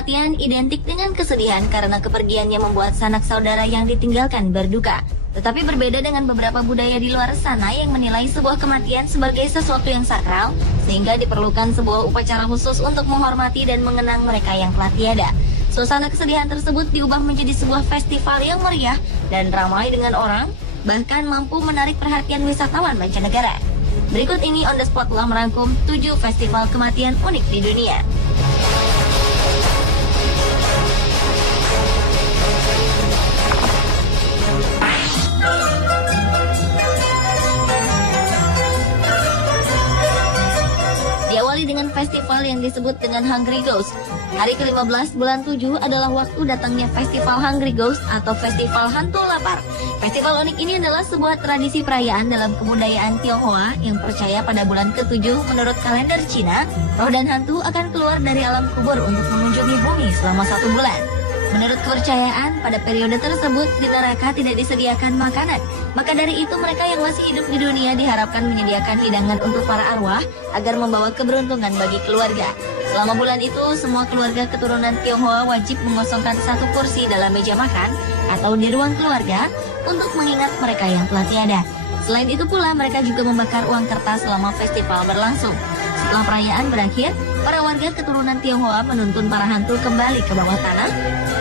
Kematian identik dengan kesedihan karena kepergiannya membuat sanak saudara yang ditinggalkan berduka. Tetapi berbeda dengan beberapa budaya di luar sana yang menilai sebuah kematian sebagai sesuatu yang sakral, sehingga diperlukan sebuah upacara khusus untuk menghormati dan mengenang mereka yang telah tiada. Suasana kesedihan tersebut diubah menjadi sebuah festival yang meriah dan ramai dengan orang, bahkan mampu menarik perhatian wisatawan mancanegara. Berikut ini On The Spot telah merangkum 7 festival kematian unik di dunia. Diawali dengan festival yang disebut dengan Hungry Ghost. Hari ke-15 bulan 7 adalah waktu datangnya festival Hungry Ghost atau festival hantu lapar. Festival unik ini adalah sebuah tradisi perayaan dalam kebudayaan Tionghoa yang percaya pada bulan ke-7 menurut kalender Cina, roh dan hantu akan keluar dari alam kubur untuk mengunjungi bumi selama 1 bulan. Menurut kepercayaan, pada periode tersebut di neraka tidak disediakan makanan. Maka dari itu mereka yang masih hidup di dunia diharapkan menyediakan hidangan untuk para arwah agar membawa keberuntungan bagi keluarga. Selama bulan itu, semua keluarga keturunan Tionghoa wajib mengosongkan 1 kursi dalam meja makan atau di ruang keluarga untuk mengingat mereka yang telah tiada. Selain itu pula, mereka juga membakar uang kertas selama festival berlangsung. Setelah perayaan berakhir, para warga keturunan Tionghoa menuntun para hantu kembali ke bawah tanah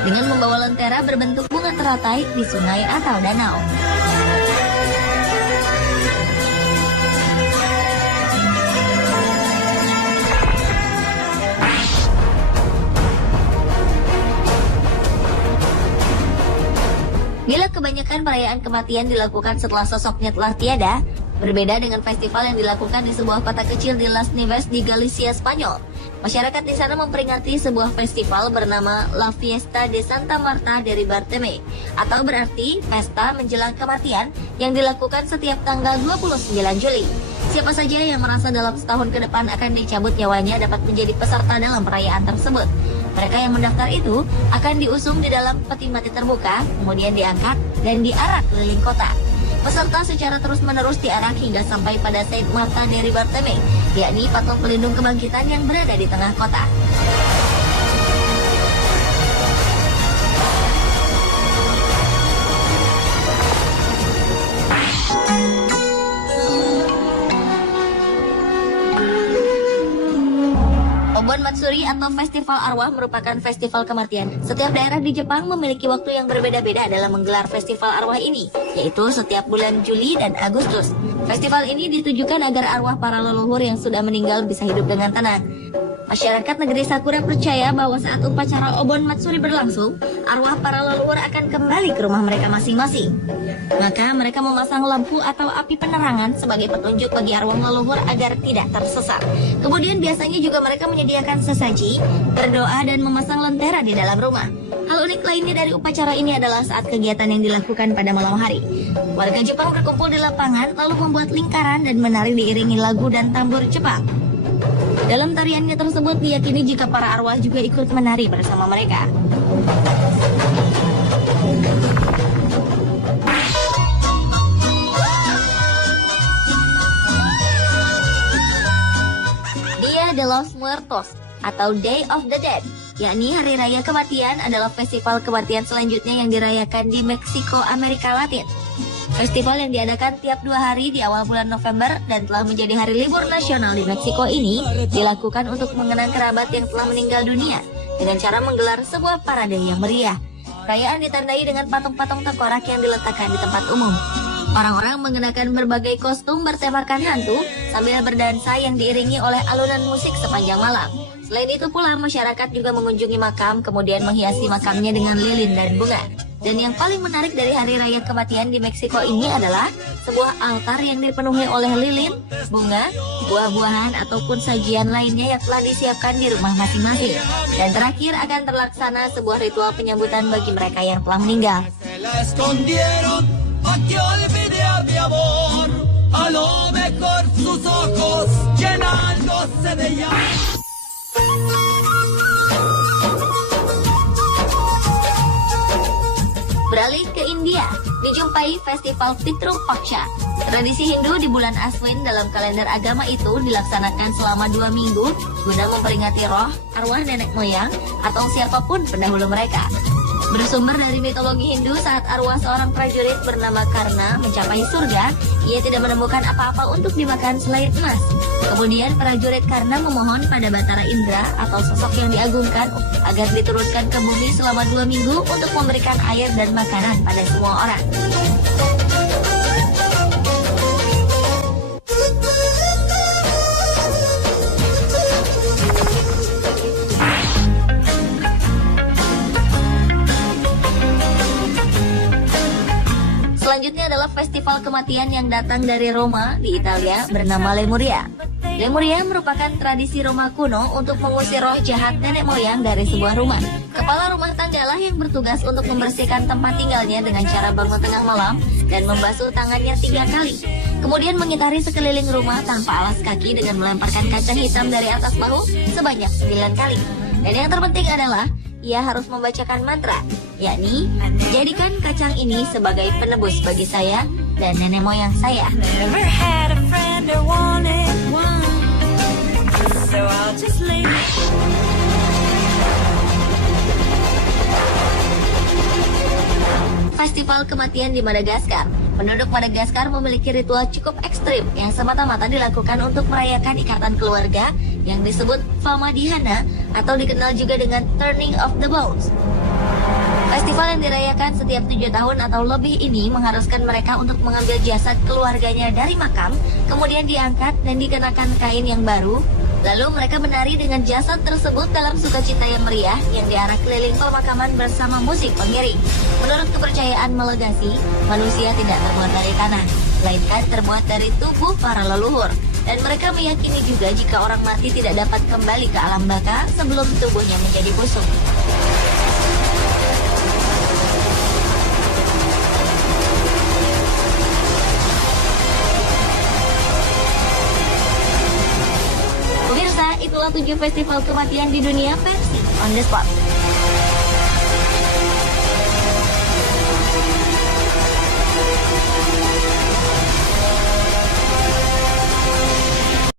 dengan membawa lentera berbentuk bunga teratai di sungai atau danau. Bila kebanyakan perayaan kematian dilakukan setelah sosoknya telah tiada, berbeda dengan festival yang dilakukan di sebuah kota kecil di Las Nieves di Galicia, Spanyol. Masyarakat di sana memperingati sebuah festival bernama La Fiesta de Santa Marta de Ribarteme, atau berarti pesta menjelang kematian yang dilakukan setiap tanggal 29 Juli. Siapa saja yang merasa dalam setahun ke depan akan dicabut nyawanya dapat menjadi peserta dalam perayaan tersebut. Mereka yang mendaftar itu akan diusung di dalam peti mati terbuka, kemudian diangkat dan diarak keliling kota. Peserta secara terus-menerus diarak hingga sampai pada Saint Marta de Ribarteme, yakni patung pelindung kebangkitan yang berada di tengah kota. Obon Matsuri atau Festival Arwah merupakan festival kematian. Setiap daerah di Jepang memiliki waktu yang berbeda-beda dalam menggelar festival arwah ini, yaitu setiap bulan Juli dan Agustus. Festival ini ditujukan agar arwah para leluhur yang sudah meninggal bisa hidup dengan tenang. Masyarakat negeri Sakura percaya bahwa saat upacara Obon Matsuri berlangsung, arwah para leluhur akan kembali ke rumah mereka masing-masing. Maka mereka memasang lampu atau api penerangan sebagai petunjuk bagi arwah leluhur agar tidak tersesat. Kemudian biasanya juga mereka menyediakan sesaji, berdoa dan memasang lentera di dalam rumah. Hal unik lainnya dari upacara ini adalah saat kegiatan yang dilakukan pada malam hari. Warga Jepang berkumpul di lapangan lalu membuat lingkaran dan menari diiringi lagu dan tambur Jepang. Dalam tariannya tersebut diyakini jika para arwah juga ikut menari bersama mereka. Dia de los Muertos atau Day of the Dead, yakni Hari Raya Kematian, adalah festival kematian selanjutnya yang dirayakan di Meksiko, Amerika Latin. Festival yang diadakan tiap 2 hari di awal bulan November dan telah menjadi hari libur nasional di Meksiko ini dilakukan untuk mengenang kerabat yang telah meninggal dunia dengan cara menggelar sebuah parade yang meriah. Perayaan ditandai dengan patung-patung tengkorak yang diletakkan di tempat umum. Orang-orang mengenakan berbagai kostum bertemakan hantu sambil berdansa yang diiringi oleh alunan musik sepanjang malam. Selain itu pula, masyarakat juga mengunjungi makam kemudian menghiasi makamnya dengan lilin dan bunga. Dan yang paling menarik dari Hari Raya Kematian di Meksiko ini adalah sebuah altar yang dipenuhi oleh lilin, bunga, buah-buahan ataupun sajian lainnya yang telah disiapkan di rumah masing-masing. Dan terakhir akan terlaksana sebuah ritual penyambutan bagi mereka yang telah meninggal. Beralih ke India, dijumpai Festival Pitru Paksha. Tradisi Hindu di bulan Aswin dalam kalender agama itu dilaksanakan selama 2 minggu guna memperingati roh, arwah nenek moyang, atau siapapun pendahulu mereka. Bersumber dari mitologi Hindu, saat arwah seorang prajurit bernama Karna mencapai surga, ia tidak menemukan apa-apa untuk dimakan selain emas. Kemudian prajurit Karna memohon pada Batara Indra atau sosok yang diagungkan agar diturunkan ke bumi selama 2 minggu untuk memberikan air dan makanan pada semua orang. Selanjutnya adalah festival kematian yang datang dari Roma di Italia bernama Lemuria. Lemuria merupakan tradisi Roma kuno untuk mengusir roh jahat nenek moyang dari sebuah rumah. Kepala rumah tanggalah yang bertugas untuk membersihkan tempat tinggalnya dengan cara bangun tengah malam dan membasuh tangannya 3 kali. Kemudian mengitari sekeliling rumah tanpa alas kaki dengan melemparkan kaca hitam dari atas bahu sebanyak 9 kali. Dan yang terpenting adalah ia harus membacakan mantra, yakni jadikan kacang ini sebagai penebus bagi saya dan nenek moyang saya. Never had a friend or wanted one, so I'll just leave it. Festival kematian di Madagaskar. Penduduk Madagaskar memiliki ritual cukup ekstrim yang semata-mata dilakukan untuk merayakan ikatan keluarga yang disebut Famadihana atau dikenal juga dengan Turning of the Bones. Festival yang dirayakan setiap 7 tahun atau lebih ini mengharuskan mereka untuk mengambil jasad keluarganya dari makam, kemudian diangkat dan dikenakan kain yang baru. Lalu mereka menari dengan jasad tersebut dalam sukacita yang meriah yang diarak keliling pemakaman bersama musik pengiring. Menurut kepercayaan Malagasy, manusia tidak terbuat dari tanah, melainkan terbuat dari tubuh para leluhur. Dan mereka meyakini juga jika orang mati tidak dapat kembali ke alam baka sebelum tubuhnya menjadi busuk. Pemirsa, itulah 7 festival kematian di dunia versi On The Spot.